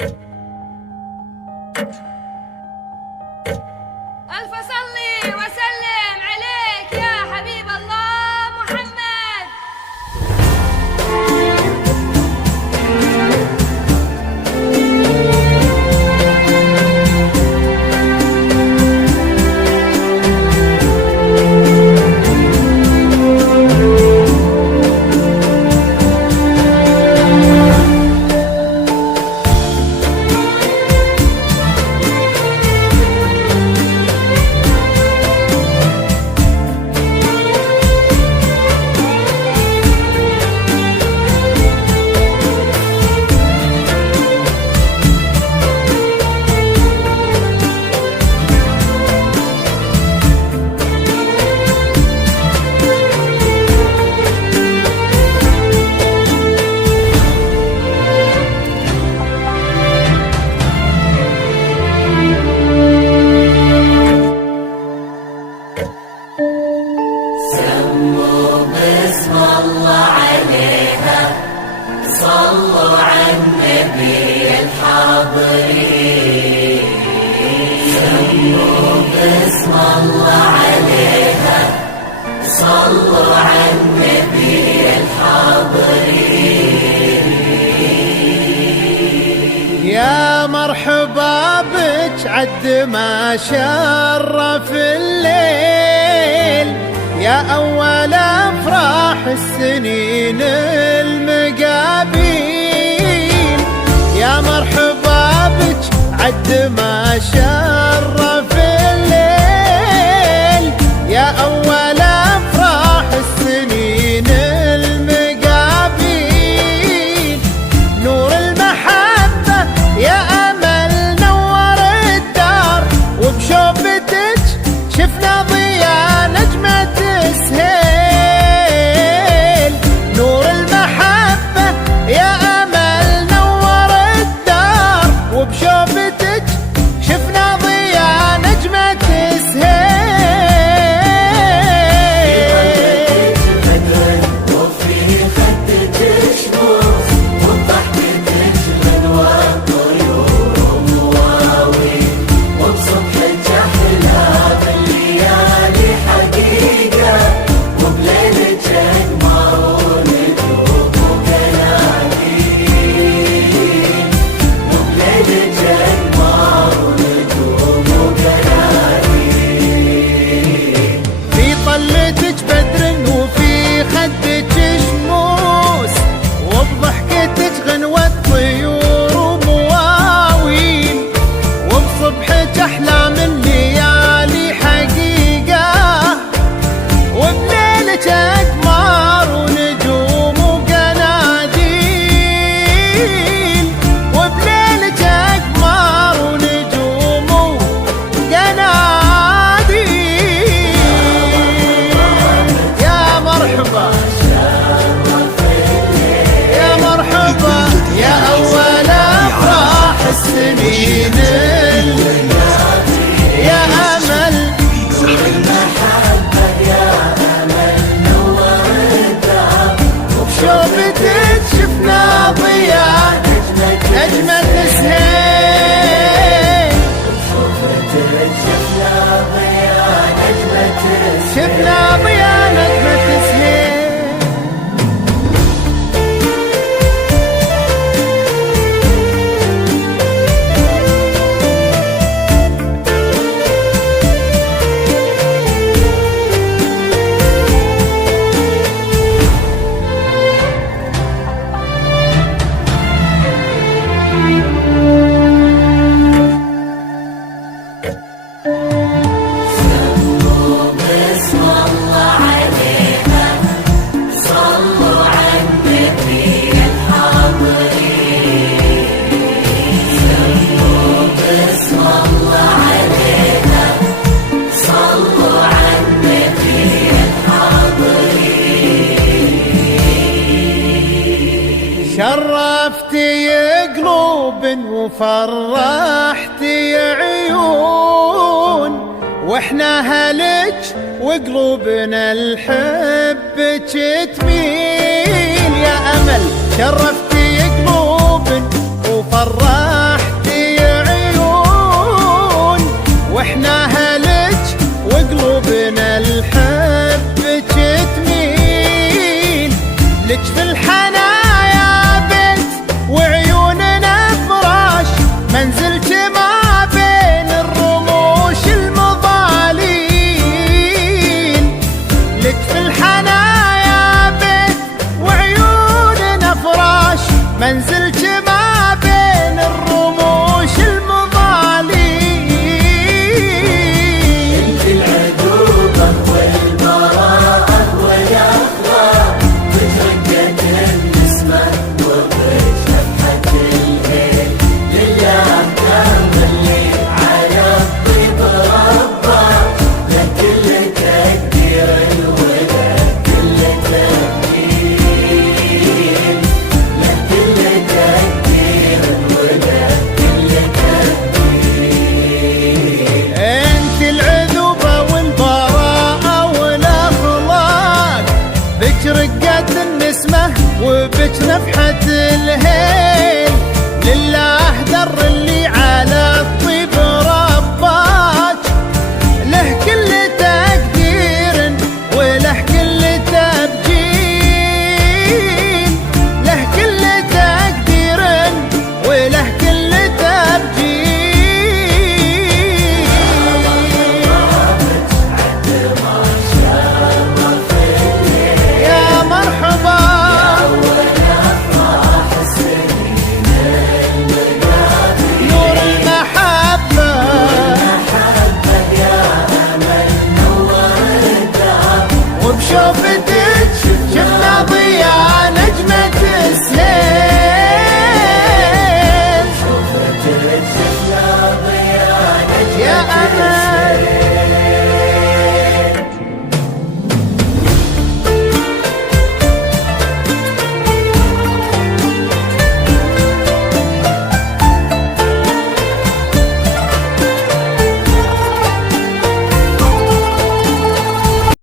ألف صلي وسلم عليك يا حبيب الله محمد. صلوا على النبي الحاضرين، سموا باسم الله عليها. صلوا على النبي الحاضرين. يا مرحبا بك عد ما شرف الليل، يا أول أفراح السنين المقابيل. يا مرحبا بك عد ما شرف الليل، يا أول أفراح السنين المقابيل. نور المحبة يا أمل نور الدار، وبشوفتك شفنا ضياء نجمة سهيل. نور المحبة يا أمل نور الدار، وبشوفتك شفنا ضياء نجمة سهيل. وفي خدك شموس، وبضحكتك غنوة طيور ومواويل، وبصبحك أحلى بالليالي حقيقة، وبليلك أقمر ونجوم وقناديل، وبليلك أقمر ونجوم وقناديل. في طلتك بدر وفي خدك شموس، وبضحكتك غنوة طيور ومواويل، وبصبحك أحلام الليالي حقيقة، وبليلك أقمار ونجوم وقناديل، وبليلك أقمار ونجوم وقناديل. يا مرحبا يا مرحبا يا أول أفراح السنين، يا أمل وبشوفتك شفنا ضياء نجمة سهيل. شفنا ضياء نجمة سهيل. باسم الله عليها. صلوا على النبي الحاضرين، سموا باسم الله عليها. صلوا على النبي الحاضرين. شرفتي قلوب وفرحتي عيون، واحنا هلك وقلوبنا لحبك تميل. يا أمل شرفتي قلوب وفرحتي منزل